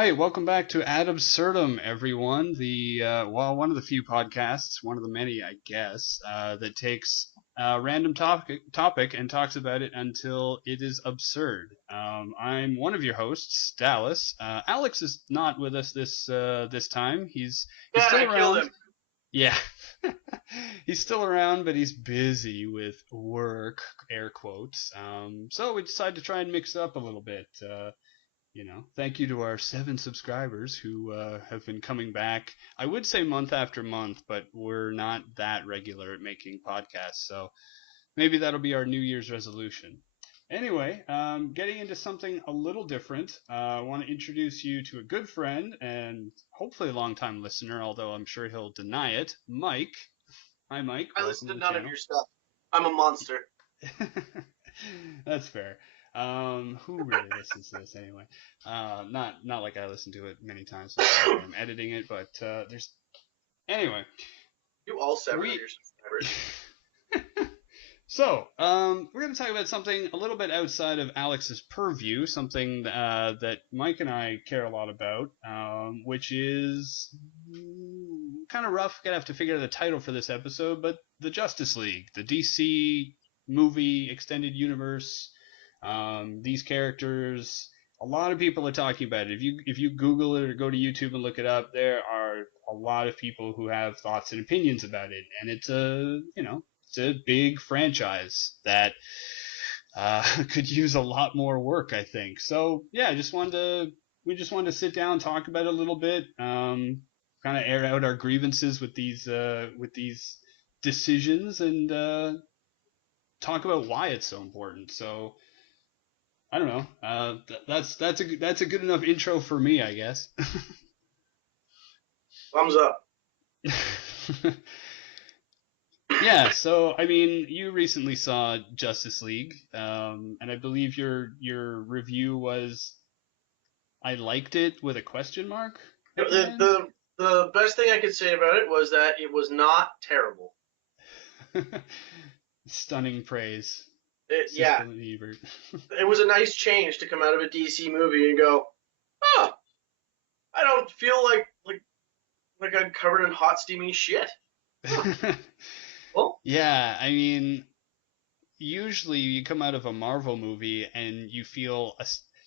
right, welcome back to Absurdum, everyone. One of the few podcasts, one of the many, I guess, that takes a random topic and talks about it until it is absurd. I'm one of your hosts, Dallas. Alex is not with us this time. He's God, still I killed around. him. Yeah, he's still around, but he's busy with work, air quotes. So we decided to try and mix it up a little bit. Thank you to our 7 subscribers who have been coming back. I would say month after month, but we're not that regular at making podcasts, so maybe that'll be our New Year's resolution. Anyway, getting into something a little different, I want to introduce you to a good friend and hopefully a long-time listener, although I'm sure he'll deny it, Mike. Hi, Mike. I Welcome listen to to the none of channel. your stuff. I'm a monster. That's fair. Who really listens to this anyway? Not like I listen to it many times before I'm editing it, but there's anyway. You all 7 of We your subscribers. so we're going to talk about something a little bit outside of Alex's purview, something that Mike and I care a lot about, which is kind of rough. Gonna have to figure out the title for this episode, but the Justice League, the DC movie extended universe. These characters, a lot of people are talking about it. If you Google it or go to YouTube and look it up, there are a lot of people who have thoughts and opinions about it, and it's a big franchise that could use a lot more work, I think. So yeah, we just wanted to sit down, talk about it a little bit, kind of air out our grievances with these decisions, and talk about why it's so important. So I don't know. That's a good enough intro for me, I guess. Thumbs up. Yeah. So I mean, you recently saw Justice League, and I believe your review was I liked it with a question mark at the The, end. the, the best thing I could say about it was that it was not terrible. Stunning praise, Yeah, Siskel and Ebert. it was a nice change to come out of a DC movie and go, oh, I don't feel like I'm covered in hot steamy shit. Huh. Well, Yeah, I mean, usually you come out of a Marvel movie and you feel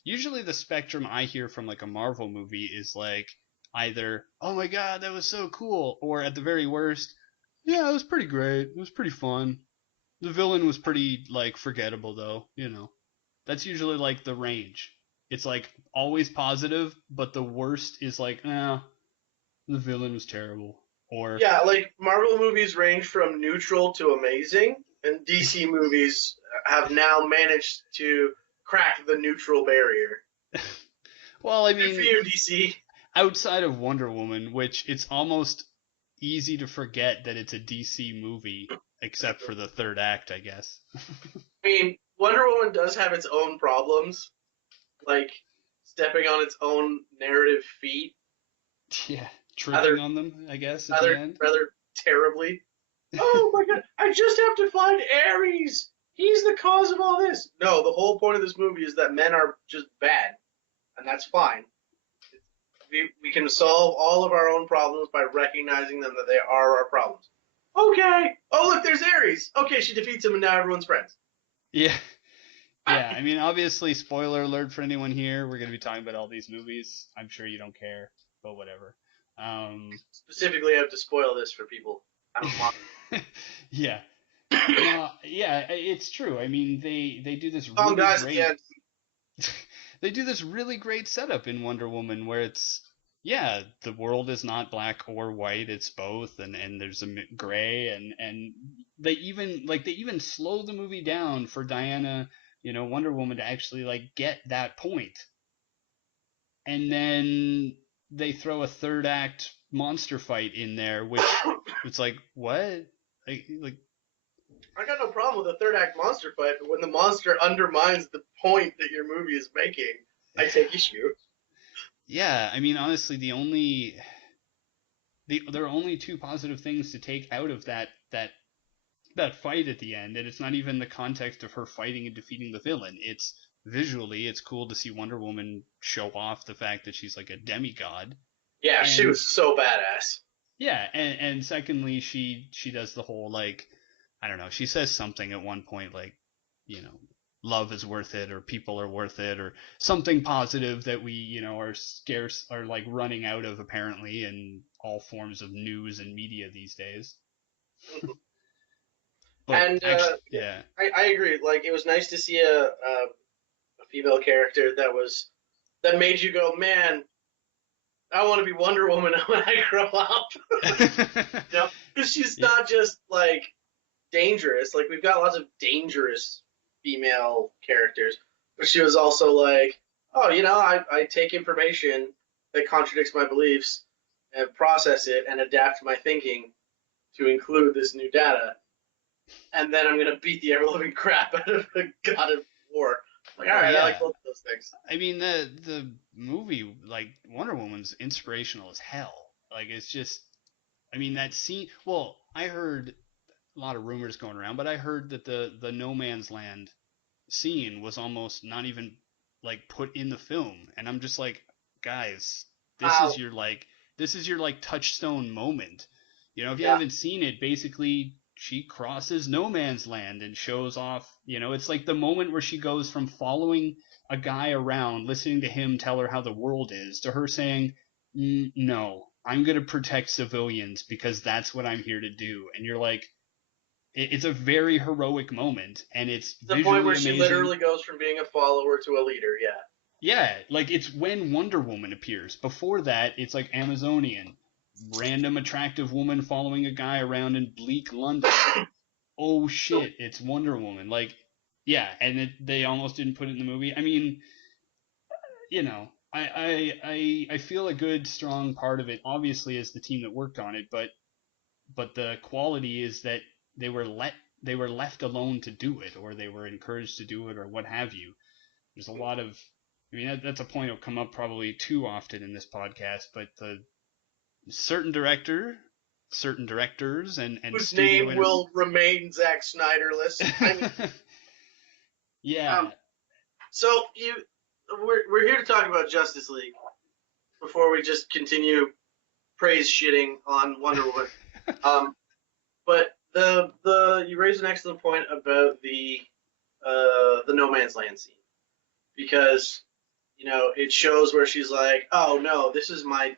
usually the spectrum I hear from like a Marvel movie is like either oh my god that was so cool, or at the very worst, yeah, it was pretty great, it was pretty fun, the villain was pretty like forgettable though, that's usually like the range. It's like always positive, but the worst is like the villain was terrible, or yeah, like Marvel movies range from neutral to amazing, and DC movies have now managed to crack the neutral barrier. well, I Good for mean, you, DC. outside of Wonder Woman, which it's almost easy to forget that it's a DC movie, except for the third act, I guess. I mean, Wonder Woman does have its own problems, like stepping on its own narrative feet, Yeah, tripping rather, on them, I guess, at the rather, end. rather terribly. Oh my god! I just have to find Ares. He's the cause of all this. No, the whole point of this movie is that men are just bad, and that's fine. We can solve all of our own problems by recognizing them that they are our problems. Okay. Oh look, there's Ares. Okay, she defeats him, and now everyone's friends. Yeah, yeah. I mean, obviously, spoiler alert for anyone here. We're gonna be talking about all these movies. I'm sure you don't care, but whatever. Um, Specifically, I have to spoil this for people. I'm a monster. yeah. No, yeah, it's true. I mean, they do this Song really dies at the great end. they do this really great setup in Wonder Woman where it's yeah, the world is not black or white, it's both, and there's a gray, and they even slow the movie down for Diana, Wonder Woman to actually like get that point. And then they throw a third act monster fight in there, which it's like what? Like I got no problem with a third act monster fight, but when the monster undermines the point that your movie is making, I take issue. yeah, I mean honestly there are only two positive things to take out of that fight at the end, and it's not even the context of her fighting and defeating the villain. It's visually, it's cool to see Wonder Woman show off the fact that she's like a demigod. Yeah, she And was so badass. yeah, and secondly, she does the whole like, I don't know, she says something at one point like, you know, love is worth it, or people are worth it, or something positive that we, are scarce, are like running out of apparently in all forms of news and media these days. But And actually, yeah. I agree. Like, it was nice to see a female character that made you go, man, I want to be Wonder Woman when I grow up. Because she's not just like dangerous. Like, we've got lots of dangerous female characters, but she was also like, oh, I take information that contradicts my beliefs and process it and adapt my thinking to include this new data, and then I'm gonna beat the ever living crap out of a god of war. Like, all right, I like both of those things. I mean, the movie, like, Wonder Woman's inspirational as hell. Like, it's just, I mean, that scene. Well, I heard a lot of rumors going around, but I heard that the No Man's Land scene was almost not even like put in the film, and I'm just like, guys, this is your like touchstone moment. If you haven't seen it, basically she crosses no man's land and shows off. It's like the moment where she goes from following a guy around, listening to him tell her how the world is, to her saying, "No, I'm going to protect civilians because that's what I'm here to do." And you're like, it's a very heroic moment, and it's the point where amazing. She literally goes from being a follower to a leader. Yeah, like it's when Wonder Woman appears. Before that, it's like Amazonian, random attractive woman following a guy around in bleak London. Oh shit, it's Wonder Woman. Like, yeah, and they almost didn't put it in the movie. I mean, I feel a good strong part of it obviously is the team that worked on it, but the quality is that they were left alone to do it, or they were encouraged to do it, or what have you. There's a lot of, I mean, that's a point that'll come up probably too often in this podcast, but the certain directors and Whose studio name will remain Zack Snyderless. I mean, yeah. So we're here to talk about Justice League before we just continue praise shitting on Wonder Woman. But you raised an excellent point about the No Man's Land scene, because it shows where she's like, oh no, this is my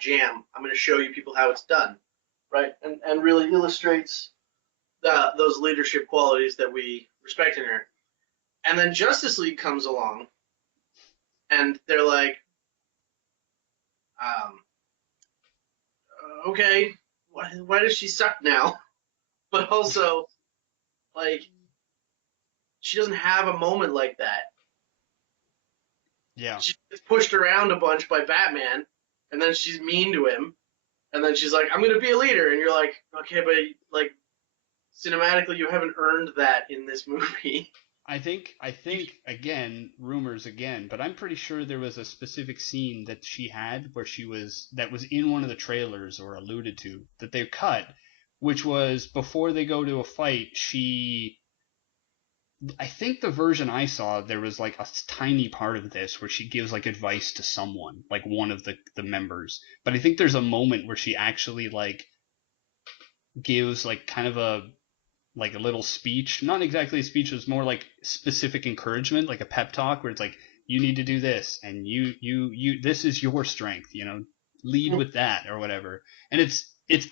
jam. I'm going to show you people how it's done, right? And really illustrates those leadership qualities that we respect in her. And then Justice League comes along, and they're like, okay, why does she suck now? But also, like, she doesn't have a moment like that. Yeah. She gets pushed around a bunch by Batman, and then she's mean to him, and then she's like, I'm going to be a leader. And you're like, okay, but, like, cinematically, you haven't earned that in this movie. I think again, rumors again, but I'm pretty sure there was a specific scene that she had that was in one of the trailers or alluded to that they cut, which was before they go to a fight. I think the version I saw, there was like a tiny part of this where she gives like advice to someone, like one of the members. But I think there's a moment where she actually like gives like kind of a little speech, not exactly a speech, it was more like specific encouragement, like a pep talk where it's like, you need to do this, and you this is your strength, lead with that or whatever. And it's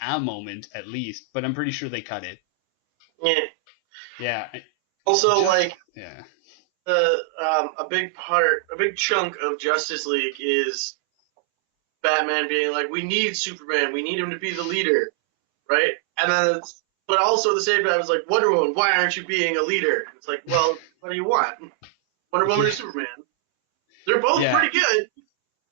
a moment at least, but I'm pretty sure they cut it. Yeah. Also, yeah, a big chunk of Justice League is Batman being like, we need Superman, we need him to be the leader, right? And then but also at the same time, it's like, Wonder Woman, why aren't you being a leader? It's like, well, what do you want? Wonder Woman or Superman? They're both pretty good.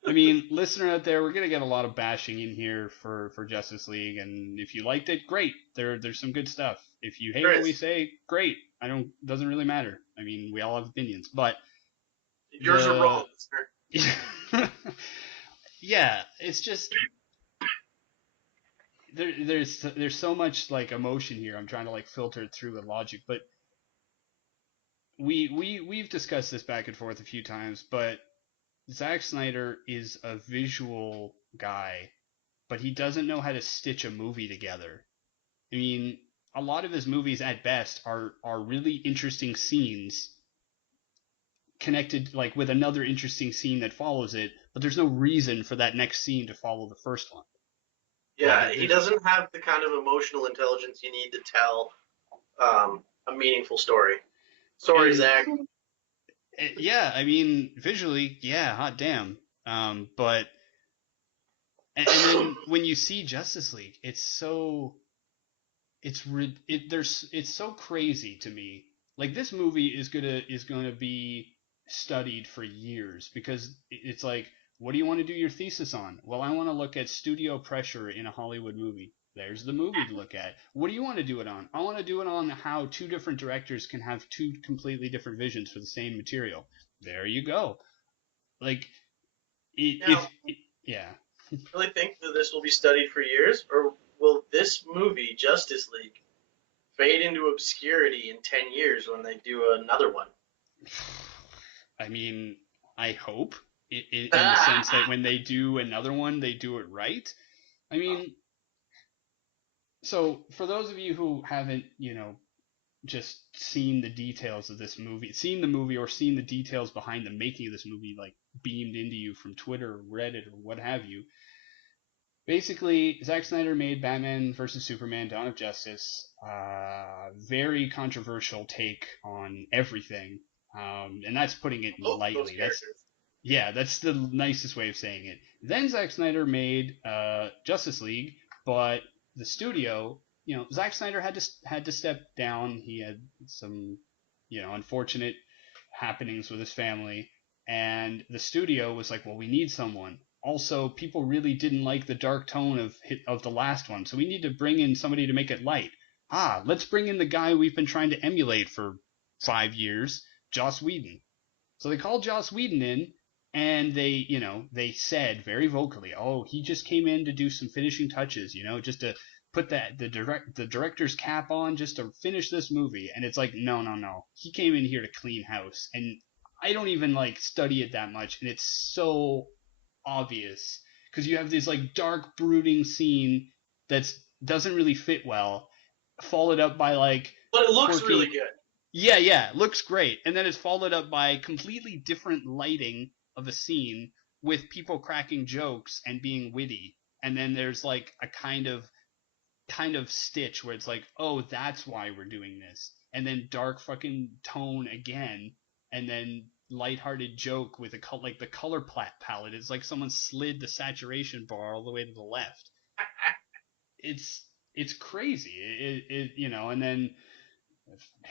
I mean, listener out there, we're gonna get a lot of bashing in here for Justice League, and if you liked it, great. There's some good stuff. If you hate what we say, great. Doesn't really matter. I mean, we all have opinions, but yours are wrong, listener. Yeah, it's just there's so much like emotion here. I'm trying to like filter it through with logic, but we've discussed this back and forth a few times, but Zack Snyder is a visual guy, but he doesn't know how to stitch a movie together. I mean, a lot of his movies at best are really interesting scenes connected like with another interesting scene that follows it, but there's no reason for that next scene to follow the first one. Yeah, he doesn't have the kind of emotional intelligence you need to tell a meaningful story. Sorry, And Zach. yeah, I mean, visually, yeah, hot damn. But and then when you see Justice League, it's so it's so crazy to me. Like this movie is gonna be studied for years because it's like, what do you want to do your thesis on? Well, I want to look at studio pressure in a Hollywood movie. There's the movie to look at. What do you want to do it on? I want to do it on how two different directors can have two completely different visions for the same material. There you go. Like, if Now, yeah. really think that this will be studied for years, or will this movie, Justice League, fade into obscurity in 10 years when they do another one? I mean, I hope in the sense that when they do another one, they do it right. I mean, so for those of you who haven't, just seen the details of this movie, seen the movie or seen the details behind the making of this movie, like beamed into you from Twitter or Reddit or what have you. Basically, Zack Snyder made Batman vs Superman: Dawn of Justice. Very controversial take on everything, and that's putting it Both of those lightly. characters. That's the nicest way of saying it. Then Zack Snyder made Justice League, but the studio, Zack Snyder had to step down. He had some, unfortunate happenings with his family, and the studio was like, well, we need someone. Also, people really didn't like the dark tone of the last one, so we need to bring in somebody to make it light. Let's bring in the guy we've been trying to emulate for 5 years, Joss Whedon. So they called Joss Whedon in, and they said very vocally, "Oh, he just came in to do some finishing touches, just to put the director's cap on, just to finish this movie." And it's like, no, no, no. He came in here to clean house, and I don't even like study it that much, and it's so obvious because you have this like dark, brooding scene that doesn't really fit well, followed up by like But it looks quirky. really good. Yeah, looks great. And then it's followed up by completely different lighting of a scene with people cracking jokes and being witty. And then there's like a kind of stitch where it's like, oh, that's why we're doing this. And then dark fucking tone again, and then lighthearted joke with like the color palette. It's like someone slid the saturation bar all the way to the left. It's crazy. And then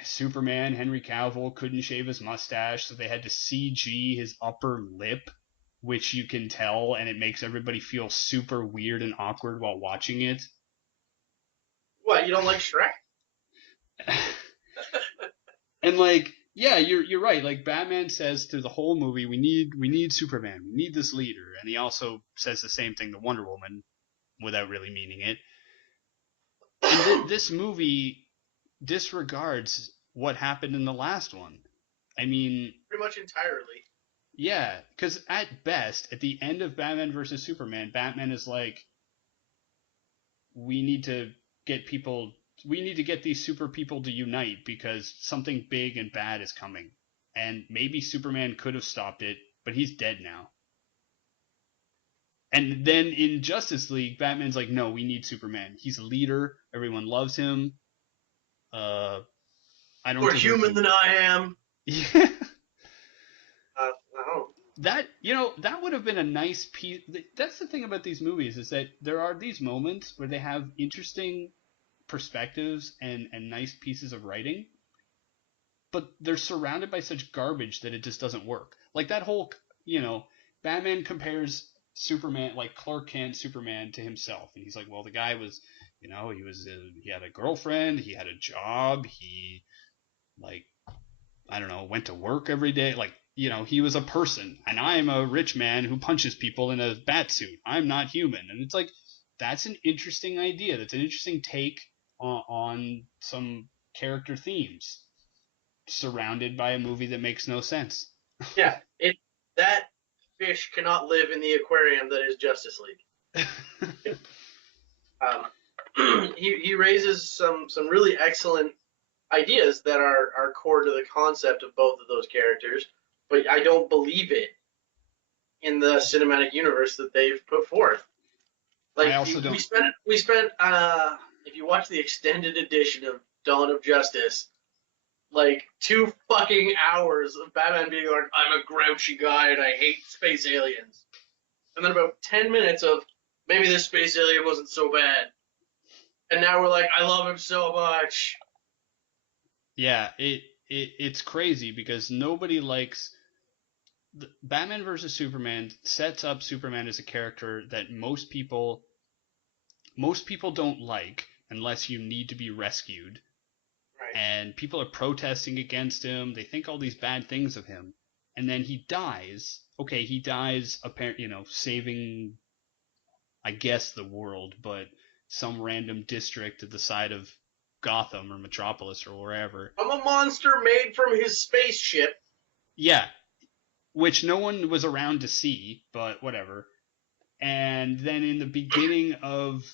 Superman, Henry Cavill, couldn't shave his mustache, so they had to CG his upper lip, which you can tell, and it makes everybody feel super weird and awkward while watching it. What, you don't like Shrek? And like, yeah, you're right. Like Batman says through the whole movie, we need Superman, we need this leader, and he also says the same thing to Wonder Woman without really meaning it. And this movie disregards what happened in the last one. I mean, pretty much entirely. Yeah, because at best, at the end of Batman versus Superman, Batman is like, we need to get these super people to unite because something big and bad is coming. And maybe Superman could have stopped it, but he's dead now. And then in Justice League, Batman's like, no, we need Superman. He's a leader. Everyone loves him. I don't More deserve human him. than I am. Yeah. No. That would have been a nice piece. That's the thing about these movies, is that there are these moments where they have interesting perspectives and nice pieces of writing, but they're surrounded by such garbage that it just doesn't work. Like that whole, Batman compares Superman, like Clark Kent Superman, to himself, and he's like, well, the guy was, he had a girlfriend, he had a job, he, like, I don't know, went to work every day. Like, he was a person, and I'm a rich man who punches people in a bat suit. I'm not human. And it's like, that's an interesting idea. That's an interesting take on some character themes. surrounded by a movie that makes no sense. Yeah, that fish cannot live in the aquarium that is Justice League. He raises some really excellent ideas that are core to the concept of both of those characters, but I don't believe it in the cinematic universe that they've put forth. Like, I also don't. We spent if you watch the extended edition of Dawn of Justice, like 2 fucking hours of Batman being like, I'm a grouchy guy and I hate space aliens, and then about 10 minutes of maybe this space alien wasn't so bad, and now we're like, I love him so much. Yeah, it's crazy because nobody likes. Batman versus Superman sets up Superman as a character that most people don't like unless you need to be rescued. Right. And people are protesting against him. They think all these bad things of him. And then he dies. Okay, he dies apparently, saving, I guess, the world, but some random district at the side of Gotham or Metropolis or wherever. I'm a monster made from his spaceship. Yeah, which no one was around to see, but whatever. And then in the beginning of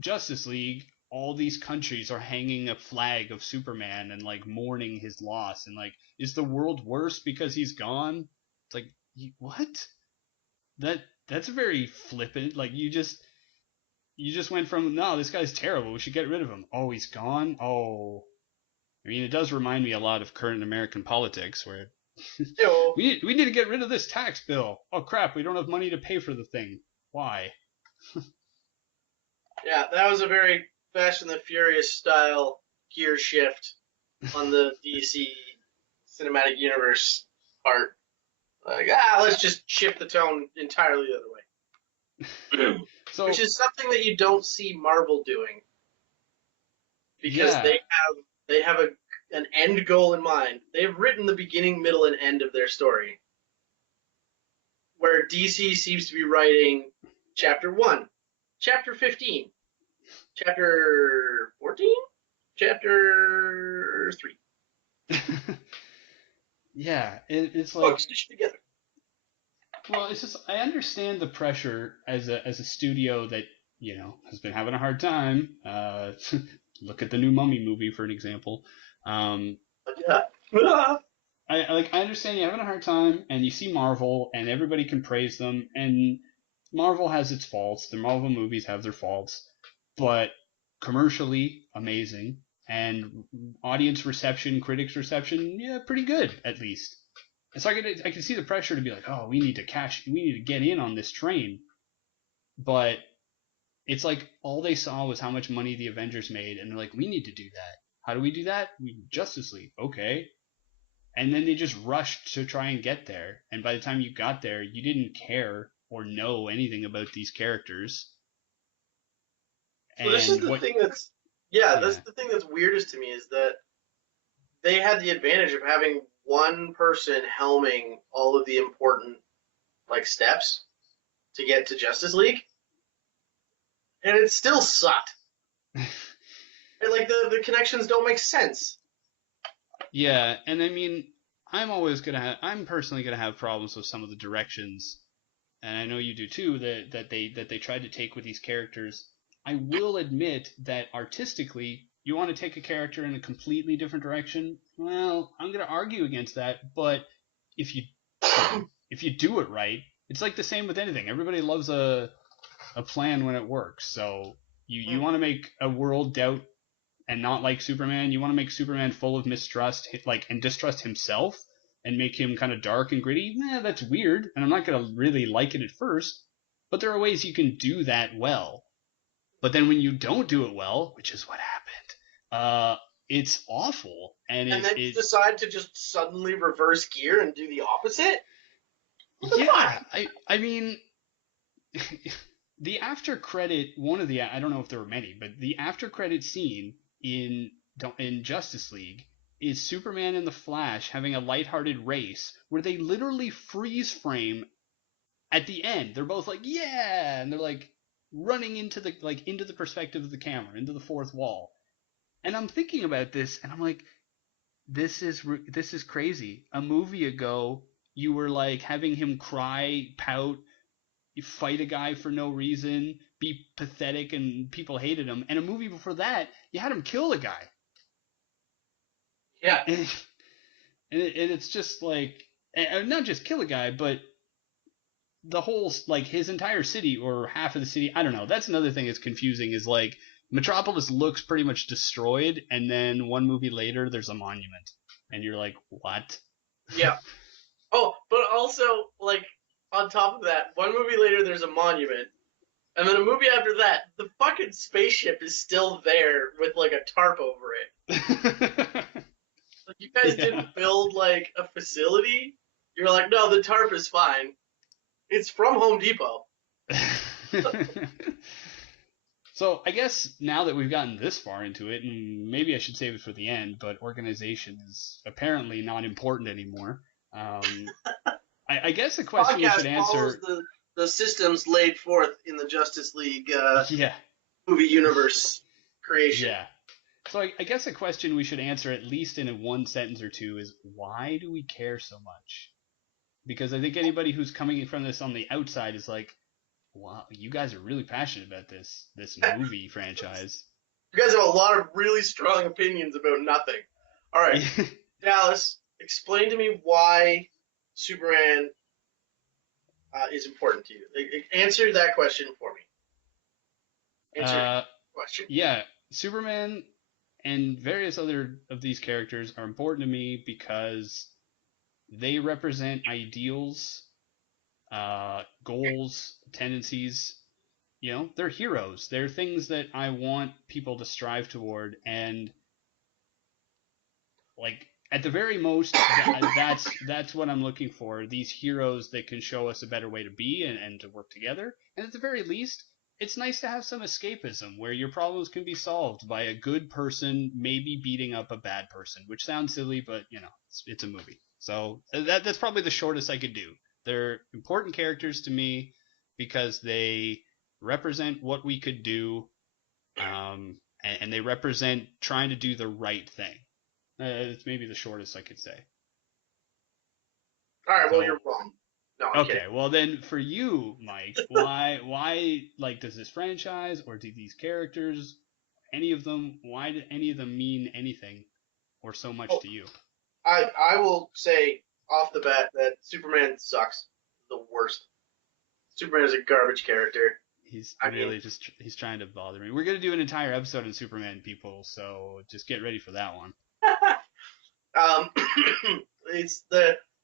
Justice League, all these countries are hanging a flag of Superman and like mourning his loss, and like, is the world worse because he's gone? It's like, what? That's very flippant. Like, you just went from, no, this guy's terrible, we should get rid of him. Oh, he's gone. Oh, I mean, it does remind me a lot of current American politics, where we need to get rid of this tax bill. Oh crap, we don't have money to pay for the thing. Why? Yeah, that was a very Fast and the Furious style gear shift on the DC cinematic universe part. Like, let's just shift the tone entirely the other way. So, which is something that you don't see Marvel doing, because yeah. they have an end goal in mind. They've written the beginning, middle, and end of their story. Where DC seems to be writing chapter 1, chapter 15, chapter 14, chapter 3. Yeah, it's like, stitched together. Well, it's just, I understand the pressure as a studio that has been having a hard time. Look at the new Mummy movie for an example. Yeah. I understand you're having a hard time, and you see Marvel, and everybody can praise them, and Marvel has its faults. The Marvel movies have their faults, but commercially amazing, and audience reception, critics reception, yeah, pretty good at least. And so I can see the pressure to be like, oh, we need to get in on this train, but it's like all they saw was how much money the Avengers made, and they're like, we need to do that. How do we do that? Justice League, okay. And then they just rushed to try and get there, and by the time you got there, you didn't care or know anything about these characters. Well, this is the thing that's that's the thing that's weirdest to me, is that they had the advantage of having one person helming all of the important steps to get to Justice League, and it still sucked. And the connections don't make sense. Yeah, and I mean, I'm personally gonna have problems with some of the directions, and I know you do too, that they tried to take with these characters. I will admit that artistically, you want to take a character in a completely different direction. Well, I'm gonna argue against that, but if you do it right, it's like the same with anything. Everybody loves a plan when it works. So you want to make a world doubt and not like Superman. You want to make Superman full of mistrust, and distrust himself, and make him kind of dark and gritty. That's weird, and I'm not gonna really like it at first. But there are ways you can do that well. But then when you don't do it well, which is what happened, it's awful. And then you decide to just suddenly reverse gear and do the opposite? What the fuck? I mean, the after credit, I don't know if there were many, but the after credit scene in Justice League is Superman and the Flash having a lighthearted race where they literally freeze frame at the end. They're both like, yeah, and they're like running into the perspective of the camera, into the fourth wall. And I'm thinking about this, and I'm like, this is crazy. A movie ago, you were like having him cry, pout, fight a guy for no reason, be pathetic, and people hated him. And a movie before that, you had him kill a guy. Yeah. And, it's just like, not just kill a guy, but the whole, like, his entire city or half of the city. I don't know. That's another thing that's confusing is like Metropolis looks pretty much destroyed, and then one movie later there's a monument, and you're like, what? Yeah. Oh, but also, like, on top of that, one movie later there's a monument, and then a movie after that, the fucking spaceship is still there with, like, a tarp over it. Like, you guys didn't build, like, a facility? You're like, no, the tarp is fine. It's from Home Depot. So I guess now that we've gotten this far into it, and maybe I should save it for the end, but organization is apparently not important anymore. I guess a question we should answer. Follows the systems laid forth in the Justice League yeah. movie universe creation. Yeah. So I guess a question we should answer at least in a one sentence or two is, why do we care so much? Because I think anybody who's coming from this on the outside is like, wow, you guys are really passionate about this movie franchise. You guys have a lot of really strong opinions about nothing. All right, Dallas, explain to me why Superman is important to you. Answer that question for me. Answer the question. Yeah, Superman and various other of these characters are important to me because they represent ideals, goals, tendencies. You know, they're heroes. They're things that I want people to strive toward, and like at the very most, that's what I'm looking for. These heroes that can show us a better way to be and to work together. And at the very least, it's nice to have some escapism where your problems can be solved by a good person maybe beating up a bad person, which sounds silly, but you know, it's a movie. So that's probably the shortest I could do. They're important characters to me because they represent what we could do, and they represent trying to do the right thing. It's maybe the shortest I could say. All right, well, you're wrong. No, I'm okay, kidding. Well then, for you, Mike, why, like, does this franchise or do these characters, any of them, why do any of them mean anything or so much to you? I will say off the bat that Superman sucks. The worst. Superman is a garbage character. He's he's trying to bother me. We're gonna do an entire episode on Superman, people, so just get ready for that one.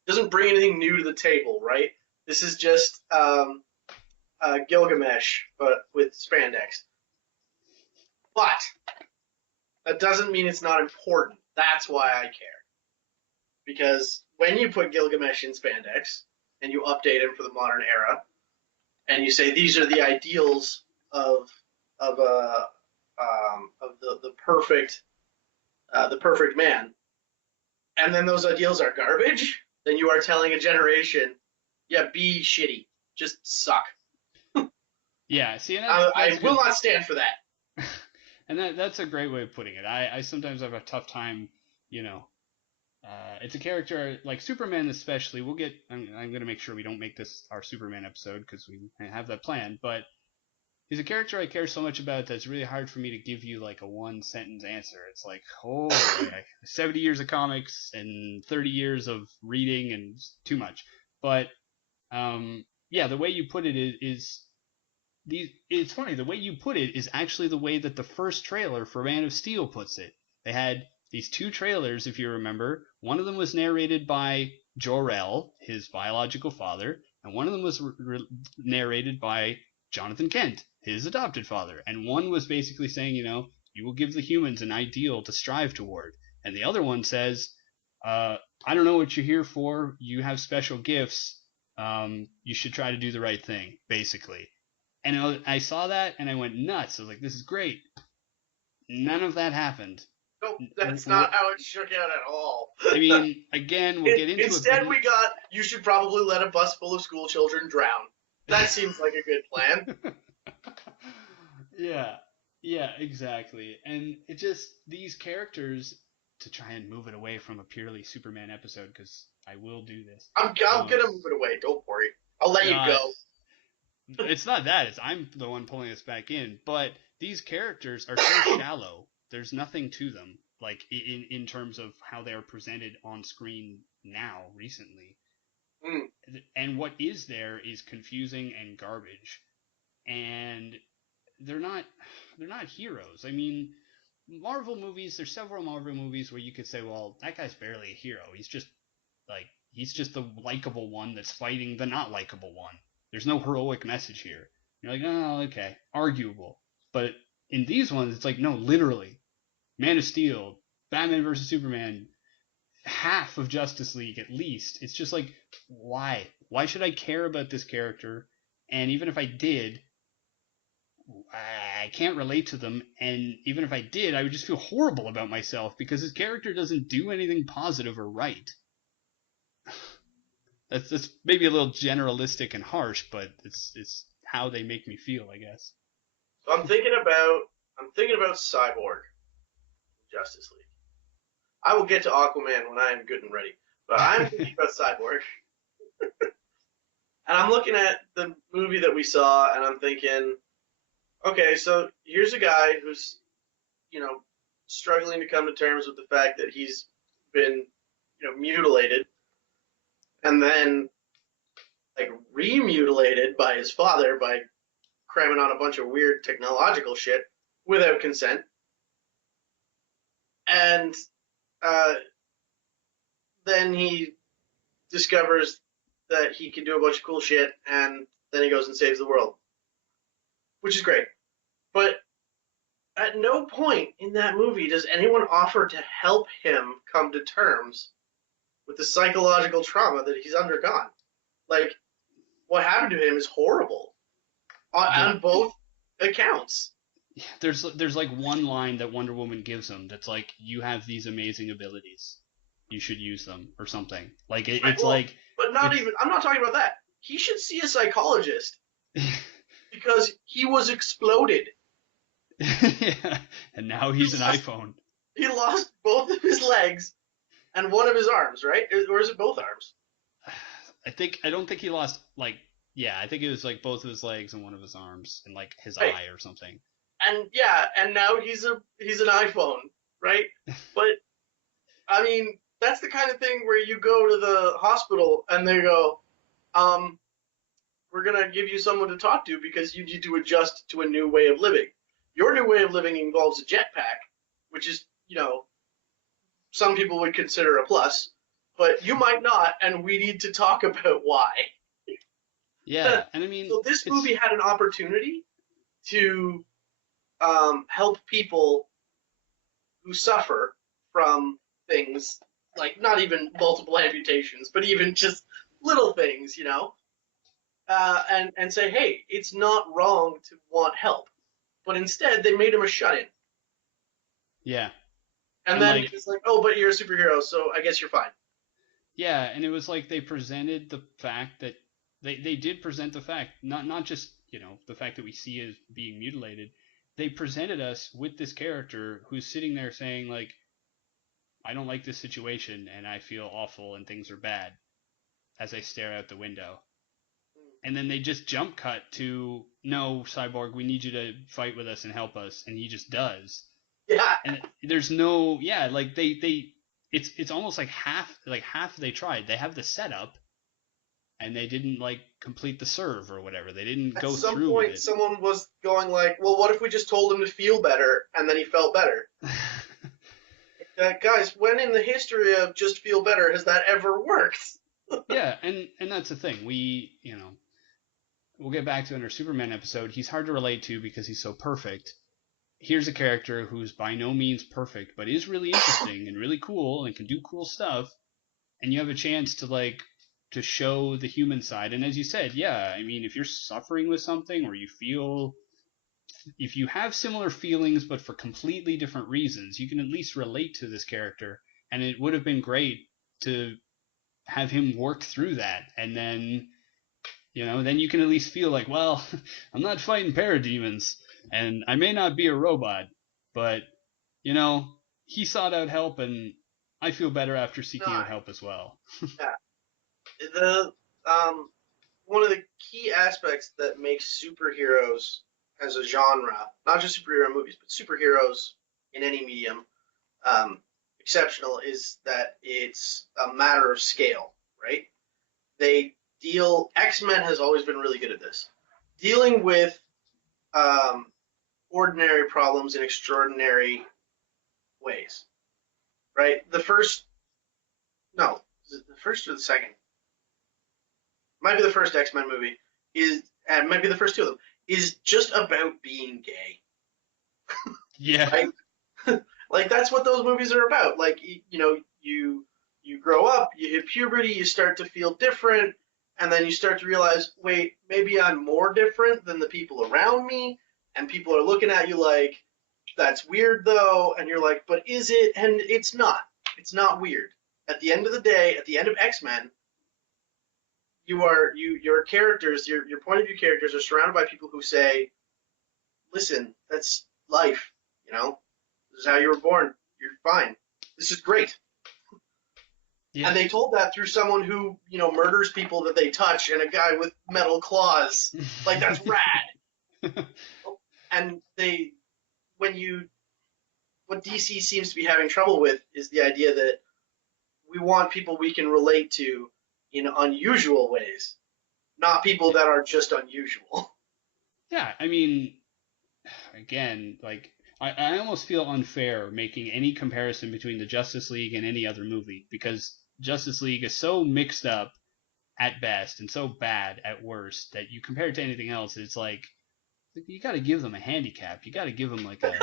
Doesn't bring anything new to the table, right? This is just Gilgamesh, but with spandex. But that doesn't mean it's not important. That's why I care. Because when you put Gilgamesh in spandex and you update him for the modern era, and you say these are the ideals of the perfect man, and then those ideals are garbage, then you are telling a generation, yeah, be shitty, just suck. Yeah, see, and I will not stand for that. And that's a great way of putting it. I sometimes have a tough time, you know. It's a character like Superman, especially. I'm going to make sure we don't make this our Superman episode because we have that planned. But he's a character I care so much about that's really hard for me to give you like a one sentence answer. It's like, 70 years of comics and 30 years of reading and too much. But yeah, the way you put it is it's funny. The way you put it is actually the way that the first trailer for Man of Steel puts it. They had these two trailers, if you remember. One of them was narrated by Jor-El, his biological father, and one of them was narrated by Jonathan Kent, his adopted father. And one was basically saying, you know, you will give the humans an ideal to strive toward. And the other one says, I don't know what you're here for. You have special gifts. You should try to do the right thing, basically. And I saw that and I went nuts. I was like, this is great. None of that happened. Nope, that's not how it shook out at all. I mean, again, we'll get into it. Instead, we got, you should probably let a bus full of school children drown. That seems like a good plan. Yeah, exactly. And it just, these characters, to try and move it away from a purely Superman episode, because I will do this. I'm gonna move it away. Don't worry. I'll let you go. It's not that. It's I'm the one pulling us back in. But these characters are so shallow. There's nothing to them, like in terms of how they are presented on screen now, recently. And what is there is confusing and garbage. And they're not heroes. I mean, Marvel movies, there's several Marvel movies where you could say, well, that guy's barely a hero. He's just the likable one that's fighting the not likable one. There's no heroic message here. You're like, oh, okay, arguable. But in these ones, it's like, no, literally, Man of Steel, Batman versus Superman, half of Justice League at least. It's just like, why? Why should I care about this character? And even if I did, I can't relate to them, and even if I did, I would just feel horrible about myself because his character doesn't do anything positive or right. That's maybe a little generalistic and harsh, but it's how they make me feel, I guess. So I'm thinking about Cyborg, Justice League. I will get to Aquaman when I am good and ready, but I'm thinking about Cyborg. And I'm looking at the movie that we saw, and I'm thinking, okay, so here's a guy who's, struggling to come to terms with the fact that he's been, mutilated, and then, remutilated by his father by cramming on a bunch of weird technological shit without consent. And then he discovers that he can do a bunch of cool shit, and then he goes and saves the world, which is great. But at no point in that movie does anyone offer to help him come to terms with the psychological trauma that he's undergone. Like, what happened to him is horrible on both accounts. There's like one line that Wonder Woman gives him that's like, you have these amazing abilities, you should use them, or something. Like but I'm not talking about that. He should see a psychologist because he was exploded. Yeah, and now he's an iPhone. He lost both of his legs and one of his arms, right? Or is it both arms? I don't think he lost, I think it was like both of his legs and one of his arms and like his right. eye or something. And now he's an iPhone, right? But I mean, that's the kind of thing where you go to the hospital and they go, we're gonna give you someone to talk to because you need to adjust to a new way of living. Your new way of living involves a jetpack, which is, some people would consider a plus, but you might not, and we need to talk about why. Yeah, and I mean, so this movie had an opportunity to help people who suffer from things like not even multiple amputations, but even just little things, and say, hey, it's not wrong to want help. But instead, they made him a shut-in. Yeah. And then it's like, oh, but you're a superhero, so I guess you're fine. Yeah, and it was like they presented the fact that they did present the fact, not just, the fact that we see as being mutilated. They presented us with this character who's sitting there saying, like, I don't like this situation, and I feel awful, and things are bad, as I stare out the window. And then they just jump cut to, no, Cyborg, we need you to fight with us and help us, and he just does. Yeah. And there's no, it's almost like half they tried. They have the setup, and they didn't complete the serve or whatever. They didn't go through with it. At some point, someone was going like, well, what if we just told him to feel better, and then he felt better? Guys, when in the history of just feel better has that ever worked? Yeah, and that's the thing. We'll get back to it in our Superman episode. He's hard to relate to because he's so perfect. Here's a character who's by no means perfect, but is really interesting and really cool and can do cool stuff. And you have a chance to show the human side. And as you said, yeah, I mean, if you're suffering with something or if you have similar feelings but for completely different reasons, you can at least relate to this character. And it would have been great to have him work through that. And then, then you can at least feel like, well, I'm not fighting parademons, and I may not be a robot, but, he sought out help, and I feel better after seeking No, out help as well. yeah. The one of the key aspects that makes superheroes as a genre, not just superhero movies, but superheroes in any medium, um, exceptional, is that it's a matter of scale, right? They deal. X-Men has always been really good at this, dealing with um, ordinary problems in extraordinary ways, right? The first, no, is it the first or the second? Might be the first X-Men movie. Is and might be the first two of them. Is just about being gay, Yeah. right? Like that's what those movies are about. Like you grow up, you hit puberty, you start to feel different, and then you start to realize, wait, maybe I'm more different than the people around me, and people are looking at you like that's weird though, and you're like, but is it? And it's not. It's not weird. At the end of the day, at the end of X-Men, your characters, your point of view characters are surrounded by people who say, listen, that's life, you know? This is how you were born. You're fine. This is great. Yeah. And they told that through someone who, murders people that they touch and a guy with metal claws. Like, that's rad. And what DC seems to be having trouble with is the idea that we want people we can relate to in unusual ways, not people that are just unusual. Yeah, I mean, again, like I almost feel unfair making any comparison between the Justice League and any other movie because Justice League is so mixed up at best and so bad at worst that you compare it to anything else, it's like you got to give them a handicap. You got to give them like a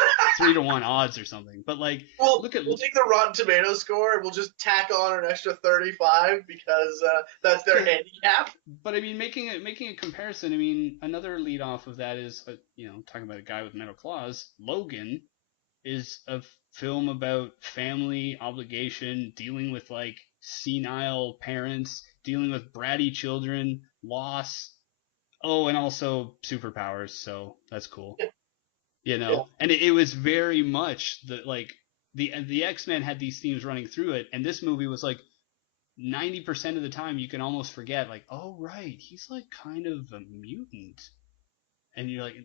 3-1 odds or something. But like, We'll look at take the Rotten Tomatoes score and we'll just tack on an extra 35 because that's their handicap. But I mean, making a comparison. I mean, another lead off of that is talking about a guy with metal claws. Logan is a film about family obligation, dealing with like senile parents, dealing with bratty children, loss. Oh, and also superpowers. So that's cool. Yeah. And it was very much the X-Men had these themes running through it, and this movie was like 90% of the time you can almost forget, like, oh right, he's like kind of a mutant, and you're like,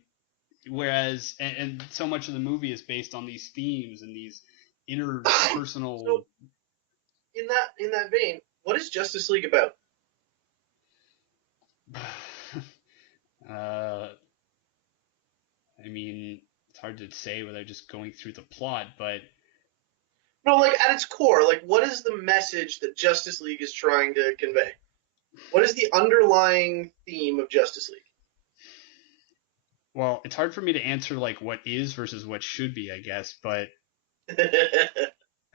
whereas and so much of the movie is based on these themes and these interpersonal. So in that vein, what is Justice League about? uh, I mean, it's hard to say without just going through the plot, but No, like at its core, like what is the message that Justice League is trying to convey? What is the underlying theme of Justice League? well, it's hard for me to answer like what is versus what should be, I guess, but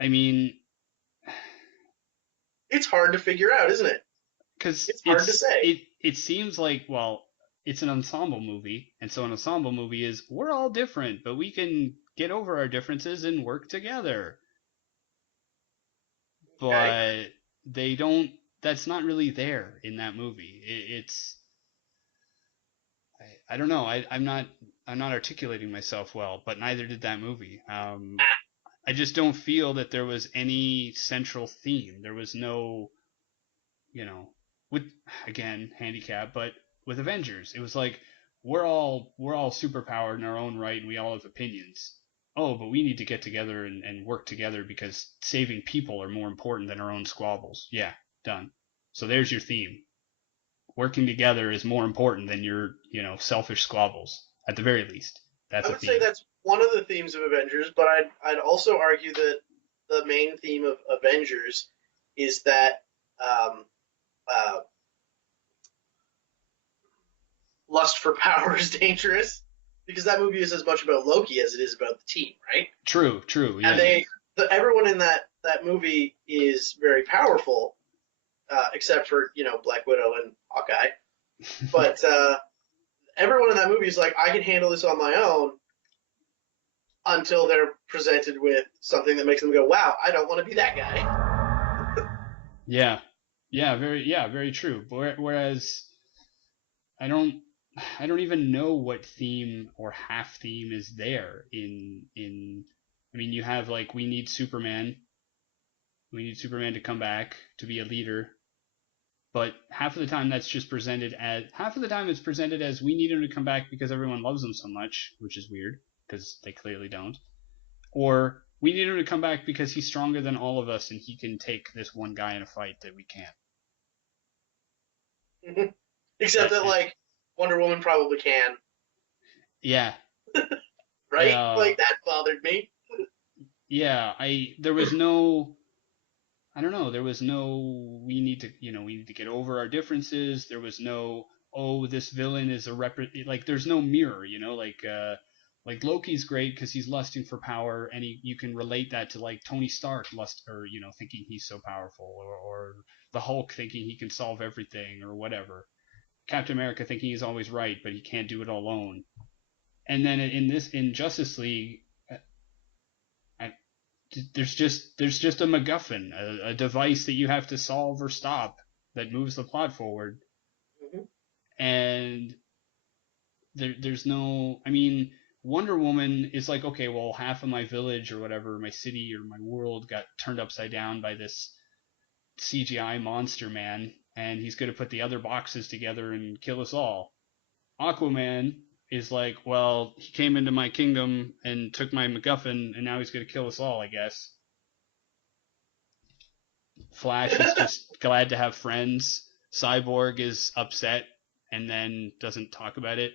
I mean, It's hard to figure out, isn't it? because It's hard to say. it seems like, well, it's an ensemble movie, and so an ensemble movie is we're all different, but we can get over our differences and work together. Okay. But they don't. That's not really there in that movie. It's I don't know. I'm not articulating myself well, but neither did that movie. I just don't feel that there was any central theme. There was no, with again handicap, but with Avengers, it was like we're all superpowered in our own right, and we all have opinions. Oh, but we need to get together and work together because saving people are more important than our own squabbles. Yeah, done. So there's your theme. Working together is more important than your, selfish squabbles. At the very least, I that's a would say theme. that's one of the themes of Avengers, but I'd also argue that the main theme of Avengers is that um, uh, lust for power is dangerous because that movie is as much about Loki as it is about the team, right? True, true, And yeah. everyone in that movie is very powerful, except for Black Widow and Hawkeye. But everyone in that movie is like, I can handle this on my own until they're presented with something that makes them go, wow, I don't want to be that guy. Yeah, very true. Whereas I don't, I don't even know what theme or half theme is there in I mean, you have like we need Superman. We need Superman to come back to be a leader. But half of the time that's just presented as half of the time it's presented as we need him to come back because everyone loves him so much, which is weird because they clearly don't. Or we need him to come back because he's stronger than all of us and he can take this one guy in a fight that we can't. Except that like Wonder Woman probably can. Yeah. Right? Like that bothered me. Yeah, there was no I don't know, there was no we need to get over our differences. There was no this villain is like there's no mirror, like Loki's great because he's lusting for power, and you can relate that to like Tony Stark thinking he's so powerful, or the Hulk thinking he can solve everything or whatever. Captain America thinking he's always right, but he can't do it alone. And then in Justice League, I, there's just a MacGuffin, a device that you have to solve or stop that moves the plot forward, and there's no. I mean, Wonder Woman is like, okay, well, half of my village or whatever, my city or my world got turned upside down by this CGI monster man, and he's going to put the other boxes together and kill us all. Aquaman is like, well, he came into my kingdom and took my MacGuffin, and now he's going to kill us all, I guess. Flash is just glad to have friends. Cyborg is upset and then doesn't talk about it.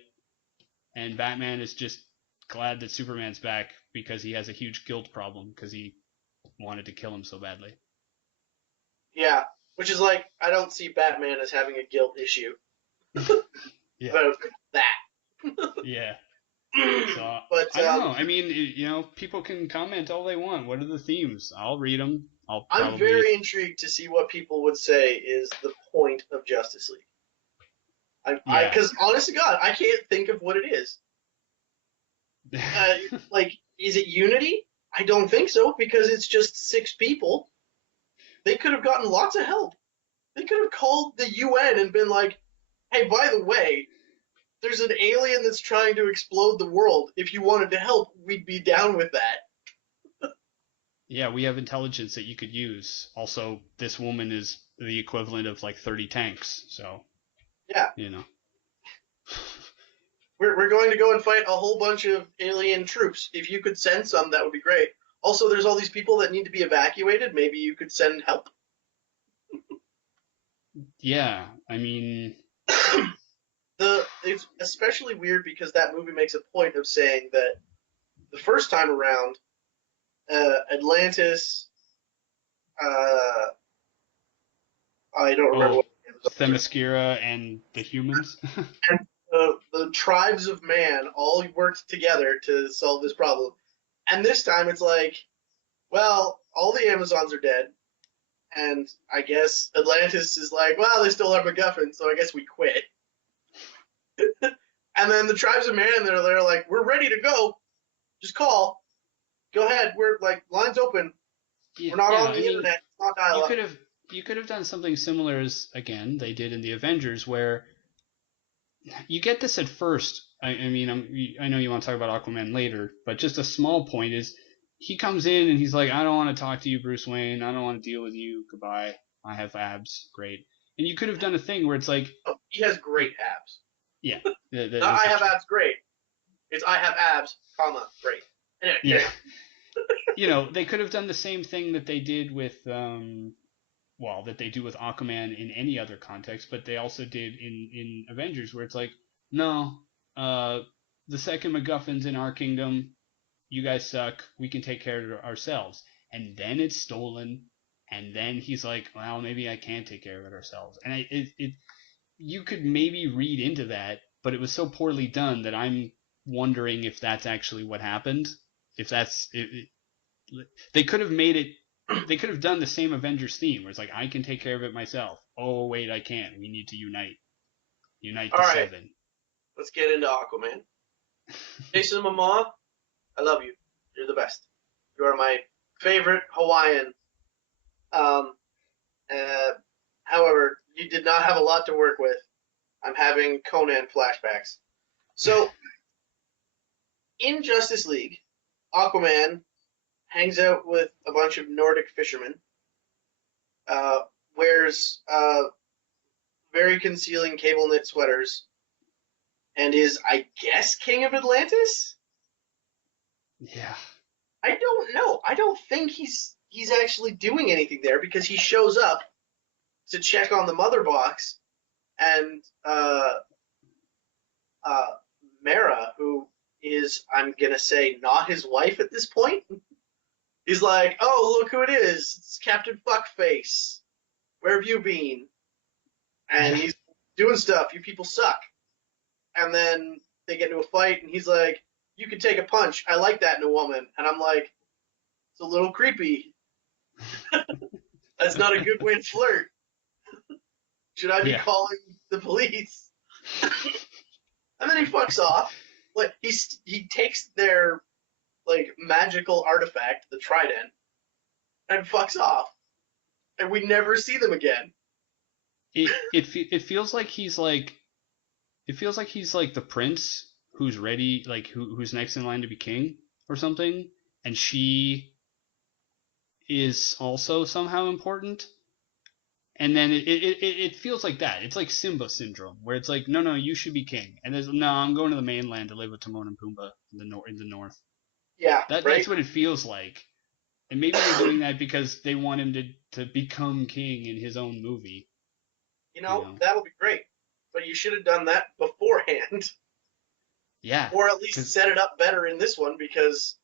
And Batman is just glad that Superman's back because he has a huge guilt problem because he wanted to kill him so badly. Yeah, which is like, I don't see Batman as having a guilt issue Yeah. about that. Yeah. So, but I don't know. I mean, people can comment all they want. What are the themes? I'll read them. I'm very intrigued to see what people would say is the point of Justice League. Because honest to God, I can't think of what it is. Like, is it unity? I don't think so, because it's just 6 people. They could have gotten lots of help. They could have called the UN and been like, hey, by the way, there's an alien that's trying to explode the world. If you wanted to help, we'd be down with that. Yeah, we have intelligence that you could use. Also, this woman is the equivalent of like 30 tanks, so. Yeah. We're going to go and fight a whole bunch of alien troops. If you could send some, that would be great. Also, there's all these people that need to be evacuated. Maybe you could send help. Yeah, I mean... It's especially weird because that movie makes a point of saying that the first time around, Atlantis, I don't remember what it was. Themyscira and the humans. And the tribes of man all worked together to solve this problem. And this time it's like, well, all the Amazons are dead. And I guess Atlantis is like, well, they still have MacGuffin, so I guess we quit. And then the tribes of man, they're like, we're ready to go. Just call. Go ahead. We're like, lines open. We're not on the internet. It's not dial-up. You could have done something similar as, again, they did in the Avengers, where you get this at first. I know you want to talk about Aquaman later, but just a small point is he comes in and he's like, I don't want to talk to you, Bruce Wayne. I don't want to deal with you. Goodbye. I have abs. Great. And you could have done a thing where it's like... Oh, he has great abs. Yeah. I have abs, great. It's I have abs, comma, great. Anyway, yeah. They could have done the same thing that they did with... that they do with Aquaman in any other context, but they also did in Avengers, where it's like, no, the second MacGuffin's in our kingdom, you guys suck, we can take care of it ourselves. And then it's stolen, and then he's like, well, maybe I can take care of it ourselves. And you could maybe read into that, but it was so poorly done that I'm wondering if that's actually what happened. If that's... they could have made it... They could have done the same Avengers theme, where it's like, I can take care of it myself. Oh, wait, I can't. We need to unite. Unite the 7. Let's get into Aquaman. Jason Momoa, I love you. You're the best. You are my favorite Hawaiian. However, you did not have a lot to work with. I'm having Conan flashbacks. So, in Justice League, Aquaman hangs out with a bunch of Nordic fishermen, wears very concealing cable knit sweaters, and is, I guess, king of Atlantis? Yeah. I don't know. I don't think he's actually doing anything there because he shows up to check on the mother box, and uh, Mara, who is, I'm gonna say, not his wife at this point, he's like, "Oh, look who it is! It's Captain Fuckface. Where have you been?" And Yeah. he's doing stuff. You people suck. And then they get into a fight, and he's like, "You can take a punch. I like that in a woman." And I'm like, "It's a little creepy. That's not a good way to flirt. Should I be Yeah. calling the police?" And then he fucks off. Like he takes their like magical artifact, the trident, and fucks off, and we never see them again. It feels like he's like the prince who's ready, like who's next in line to be king or something, and she is also somehow important. And then it feels like that. It's like Simba syndrome, where it's like, no, you should be king, and there's no, I'm going to the mainland to live with Timon and Pumbaa in the north. Yeah, That's right. what it feels like, and maybe they're doing that because they want him to become king in his own movie. You know? That'll be great, but you should have done that beforehand, Yeah, or at least because set it up better in this one because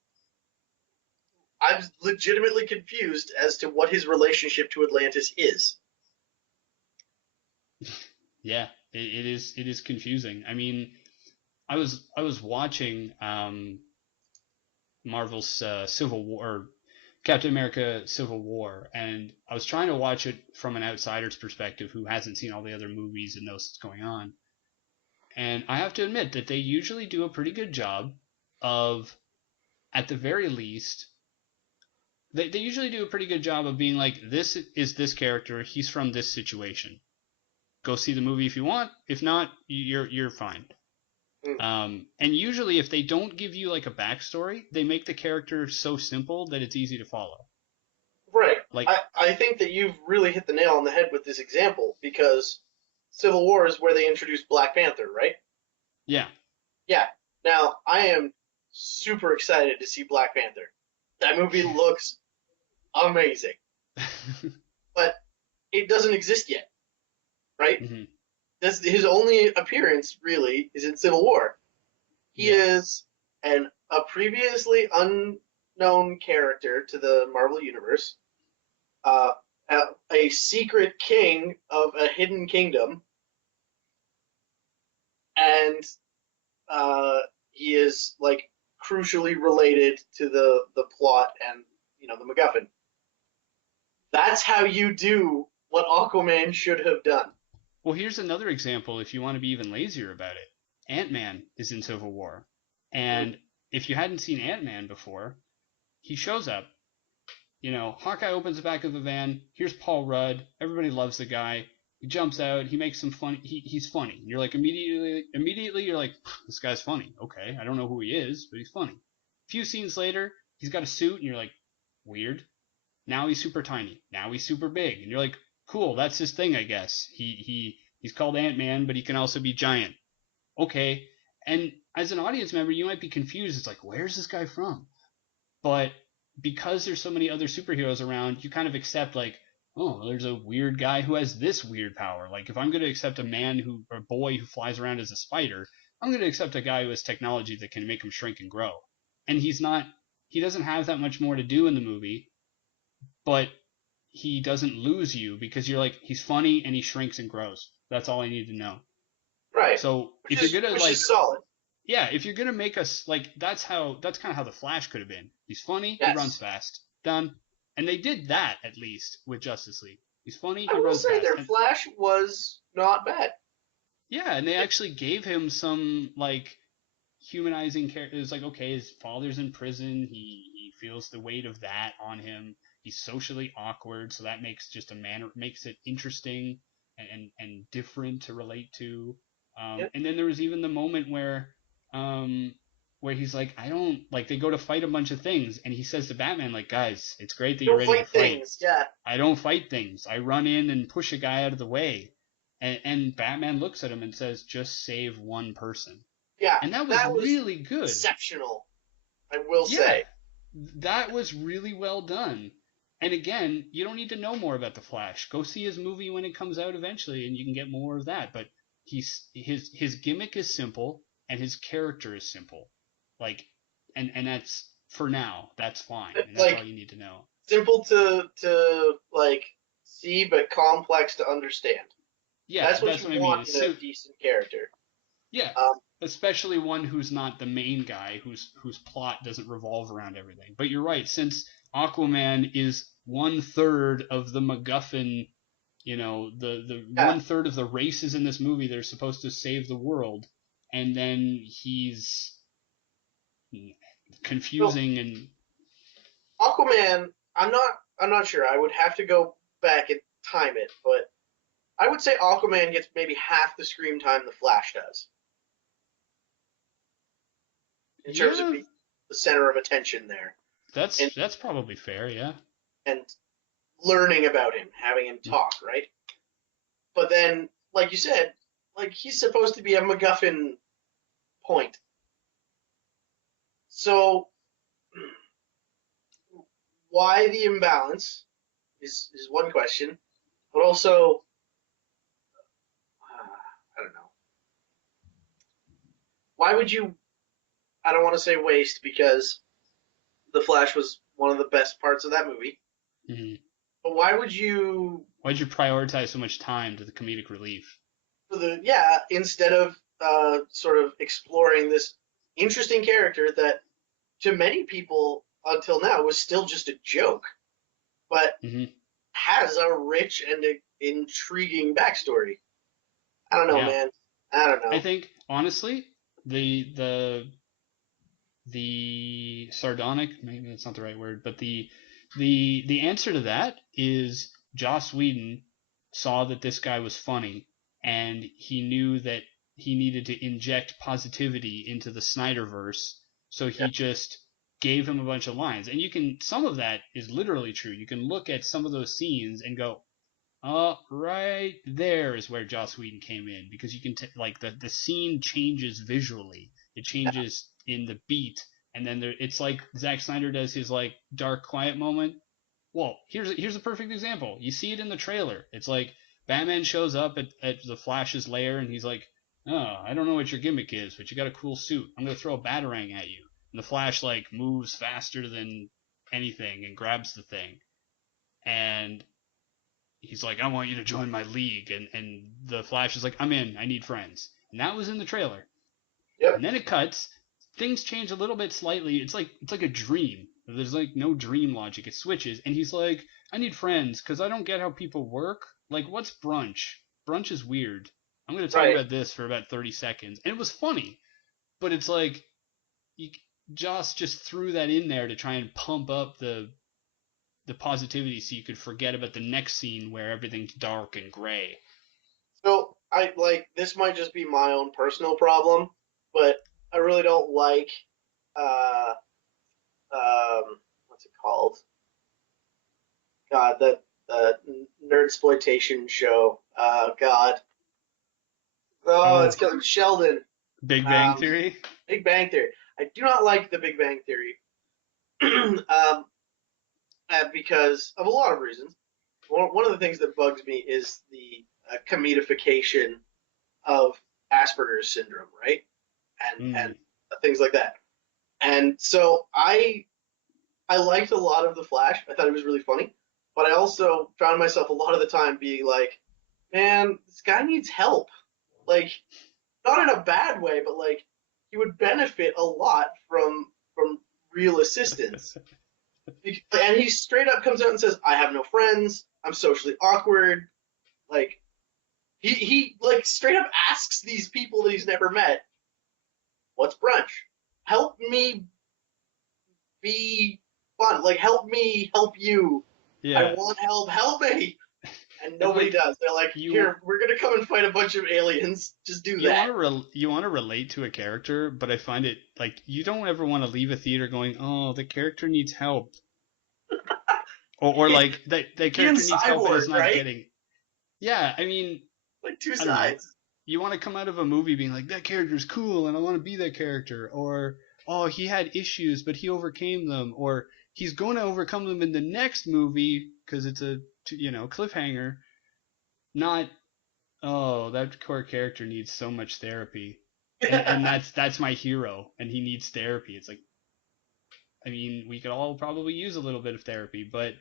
I'm legitimately confused as to what his relationship to Atlantis is. yeah, it is confusing. I mean, I was watching Marvel's Civil War, or Captain America Civil War, and I was trying to watch it from an outsider's perspective who hasn't seen all the other movies and knows what's going on. And I have to admit that they usually do a pretty good job of, at the very least, they usually do a pretty good job of being like, this is this character, he's from this situation. Go see the movie if you want. If not, you're fine. Mm. And usually, if they don't give you like a backstory, they make the character so simple that it's easy to follow. Right. Like, I think that you've really hit the nail on the head with this example because Civil War is where they introduced Black Panther, right? yeah, Yeah. Now, I am super excited to see Black Panther. That movie looks amazing, but it doesn't exist yet, right? hmm This his only appearance really is in Civil War. He yeah, is a previously unknown character to the Marvel universe, uh, a secret king of a hidden kingdom, and uh, he is like crucially related to the plot and the MacGuffin. That's how you do what Aquaman should have done. Well, here's another example if you want to be even lazier about it. Ant-Man is in Civil War. Mm. And if you hadn't seen Ant-Man before, he shows up. Hawkeye opens the back of the van. Here's Paul Rudd. Everybody loves the guy. He jumps out. He makes some fun. He's funny. You're like immediately you're like, this guy's funny. Okay, I don't know who he is, but he's funny. A few scenes later, he's got a suit, and you're like, weird. Now he's super tiny. Now he's super big, and you're like, cool. That's his thing, I guess. He's called Ant-Man, but he can also be giant. Okay. And as an audience member, you might be confused. It's like, where's this guy from? But because there's so many other superheroes around, you kind of accept like, oh, there's a weird guy who has this weird power. Like if I'm going to accept a man or a boy who flies around as a spider, I'm going to accept a guy who has technology that can make him shrink and grow. And he doesn't have that much more to do in the movie, but he doesn't lose you because you're like, he's funny and he shrinks and grows. That's all I need to know. Right. So Which if you're is gonna which like, is solid. yeah, if you're gonna make us like, that's kind of how the Flash could have been. He's funny, he runs Yes. fast, done. And they did that at least with Justice League. He's funny, I he will runs say fast, their and Flash was not bad. yeah, and they actually gave him some like humanizing character. It was like, okay, his father's in prison, he feels the weight of that on him. He's socially awkward, so that makes it interesting and different to relate to. Yep. And then there was even the moment where where he's like, I don't like they go to fight a bunch of things, and he says to Batman, like, guys, it's great that you're Don't ready to fight fight. things. Yeah. I don't fight things. I run in and push a guy out of the way. And Batman looks at him and says, just save one person. Yeah. And that was That was really good. exceptional, I will Yeah, say. that was really well done. And again, you don't need to know more about the Flash. Go see his movie when it comes out eventually, and you can get more of that. But his gimmick is simple, and his character is simple. Like, and that's for now. That's fine, and that's all Like, you need to know. simple to like see, but complex to understand. Yeah, That's what that's you what I mean. want in a decent character. Yeah, Um, especially one who's not the main guy, whose plot doesn't revolve around everything. But you're right, since Aquaman is 1/3 of the MacGuffin, the yeah. 1/3 of the races in this movie that are supposed to save the world, and then he's So confusing and Aquaman, I'm not sure. I would have to go back and time it, but I would say Aquaman gets maybe half the screen time the Flash does in terms of yeah, being the center of attention there and that's probably fair. Yeah. and learning about him, having him talk, right? But then, like you said, like he's supposed to be a MacGuffin point. So why the imbalance is one question, but also I don't know. Why would you? I don't want to say waste because the Flash was one of the best parts of that movie. Mm-hmm. But why would you? Why'd you prioritize so much time to the comedic relief? Instead of sort of exploring this interesting character that to many people until now was still just a joke, but Mm-hmm. has a rich and intriguing backstory. I don't know, Yeah. man. I don't I know. think honestly, the sardonic, maybe that's not the right word, but the answer to that is Joss Whedon saw that this guy was funny, and he knew that he needed to inject positivity into the Snyderverse, so Yeah, he just gave him a bunch of lines. And some of that is literally true. You can look at some of those scenes and go, right there is where Joss Whedon came in, because you can like the scene changes visually. It yeah, changes in the beat, and then it's like Zack Snyder does his like dark quiet moment. Well, here's a perfect example. You see it in the trailer. It's like Batman shows up at the Flash's lair, and he's like, "Oh, I don't know what your gimmick is, but you got a cool suit. I'm gonna throw a batarang at you." And the Flash like moves faster than anything and grabs the thing, and he's like, I want you to join my league. And the Flash is like, I'm in. I need friends. And that was in the trailer. yep, And then it cuts. Things change a little bit slightly. It's like a dream. There's like no dream logic. It switches. And he's like, I need friends because I don't get how people work. Like, what's brunch? Brunch is weird. I'm going to talk right. about this for about 30 seconds. And it was funny. But it's like, you, Joss just threw that in there to try and pump up the positivity so you could forget about the next scene where everything's dark and gray. So I like this might just be my own personal problem, but I really don't like uh what's it called? God, that nerd exploitation show. God. Oh, Oh, it's called Sheldon. Big Bang Um, Theory? Big Bang Theory. I do not like the Big Bang Theory because of a lot of reasons. One of the things that bugs me is the commodification of Asperger's syndrome, right? And Mm. things like that. And so I liked a lot of The Flash. I thought it was really funny, but I also found myself a lot of the time being like, man, this guy needs help. Like, not in a bad way, but like he would benefit a lot from real assistance. And he straight up comes out and says, "I have no friends. I'm socially awkward." Like he like straight up asks these people that he's never met, "What's brunch? Help me be fun. Like help me help you. I Yeah. want help. Help me." And And nobody does. They're like, you here, we're gonna come and fight a bunch of aliens. Just do you that. want to you want to relate to a character, but I find it you don't ever want to leave a theater going, oh, the character needs help, or that He and character needs help and is Cyborg, not right? getting. Yeah, I mean, Like two I don't know. sides. You want to come out of a movie being like, that character's cool and I want to be that character, or oh, he had issues but he overcame them, or he's going to overcome them in the next movie because it's a cliffhanger. Not, oh, that core character needs so much therapy, and that's my hero and he needs therapy. It's like, I mean, we could all probably use a little bit of therapy, but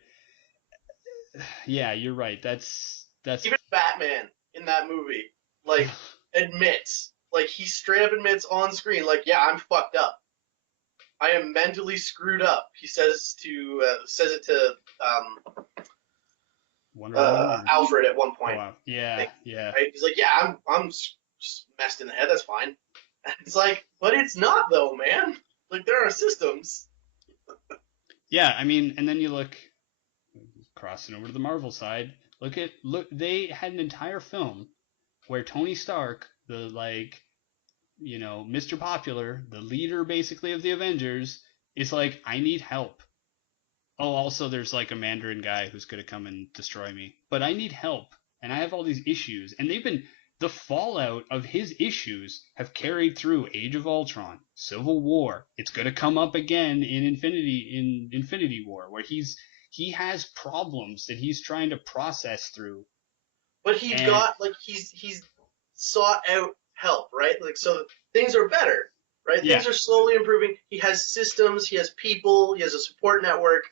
yeah, you're right. That's Even Batman in that movie, like, admits, like, he straight up admits on screen, like, yeah, I'm fucked up. I am mentally screwed up. He says it to Wonder Woman. Alfred at one Oh point. wow, yeah, yeah. Right? He's like, yeah, I'm just messed in the head. That's fine. And it's like, but it's not though, man. Like, there are systems. Yeah, I mean, and then you look crossing over to the Marvel side. Look, they had an entire film where Tony Stark, the Mr. Popular, the leader basically of the Avengers, is like, I need help. Oh, also there's like a Mandarin guy who's gonna come and destroy me, but I need help, and I have all these issues, and the fallout of his issues have carried through Age of Ultron, Civil War. It's gonna come up again in Infinity War, where he has problems that he's trying to process through. But he's And got, like, he's sought out help, right? Like, so things are better, right? yeah, Things are slowly improving. He has systems, he has people, he has a support network.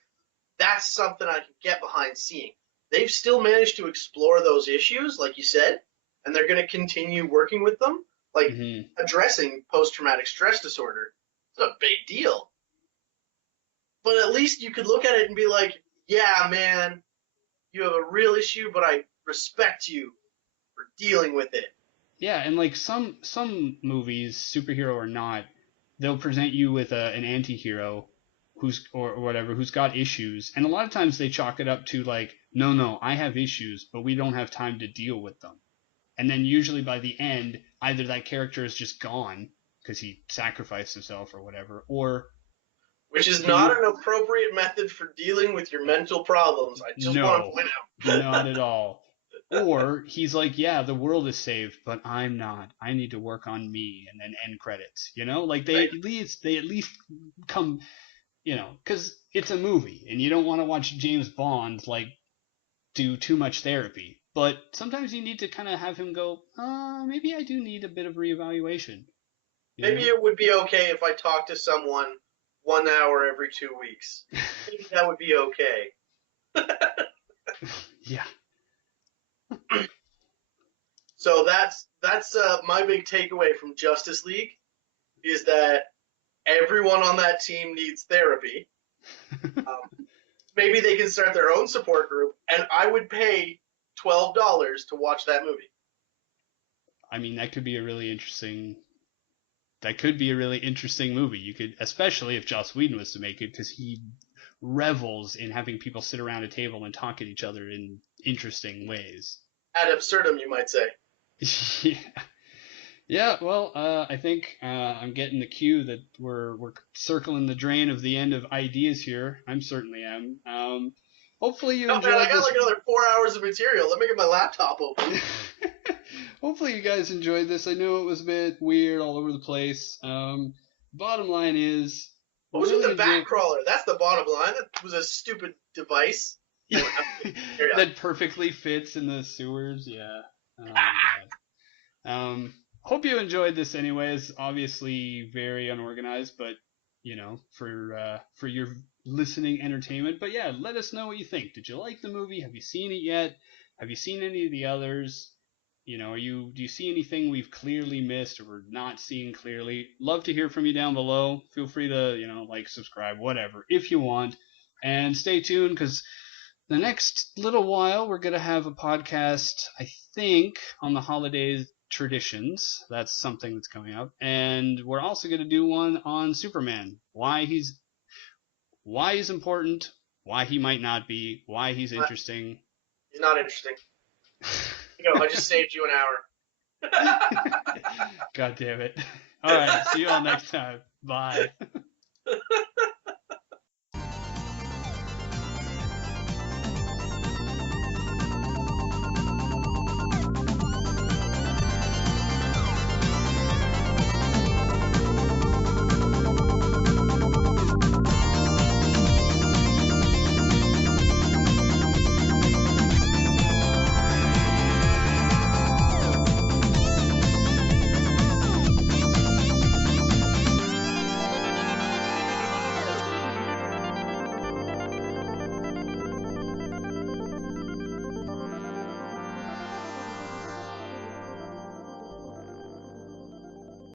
That's something I can get behind seeing. They've still managed to explore those issues, like you said, and they're going to continue working with them, like mm-hmm. addressing post-traumatic stress disorder. It's a big deal. But at least you could look at it and be like, yeah, man, you have a real issue, but I respect you for dealing with it. Yeah, and like some movies, superhero or not, they'll present you with an anti-hero who's or whatever who's got issues, and a lot of times they chalk it up to like, no, I have issues, but we don't have time to deal with them. And then usually by the end, either that character is just gone because he sacrificed himself or whatever, or Which is he not an appropriate method for dealing with your mental problems. I just want to no, point out. not at all. Or he's like, yeah, the world is saved, but I'm not. I need to work on me, and then end credits. Like Right. they at least come, because it's a movie, and you don't want to watch James Bond do too much therapy. But sometimes you need to kind of have him go, maybe I do need a bit of reevaluation. Maybe it would be okay if I talked to someone 1 hour every 2 weeks. Maybe that would be okay. Yeah. So that's my big takeaway from Justice League is that everyone on that team needs therapy. Maybe they can start their own support group, and I would pay $12 to watch that movie. I mean, that could be a really interesting. That could be a really interesting movie. You could, especially if Joss Whedon was to make it, because he revels in having people sit around a table and talk at each other in interesting ways. Ad absurdum, you might say. Yeah. Yeah, well, I think I'm getting the cue that we're circling the drain of the end of ideas here. I certainly am. Hopefully you enjoyed Man, I got this. like another 4 hours of material. Let me get my laptop open. Hopefully you guys enjoyed this. I know it was a bit weird all over the place. Bottom line is, What was with the back crawler? That's the bottom line. That was a stupid device. That perfectly fits in the sewers. Yeah. Oh, God. Hope you enjoyed this anyways. Obviously very unorganized, but for your listening entertainment. But yeah, let us know what you think. Did you like the movie? Have you seen it yet? Have you seen any of the others? Do you see anything we've clearly missed or we're not seeing clearly? Love to hear from you down below. Feel free to, subscribe, whatever, if you want. And stay tuned because the next little while we're going to have a podcast, I think, on the holidays traditions. That's something that's coming up. And we're also going to do one on Superman. Why he's important, why he might not be, why he's interesting. He's not interesting. Go. I just saved you an hour. God damn it. All right. See you all next time. Bye.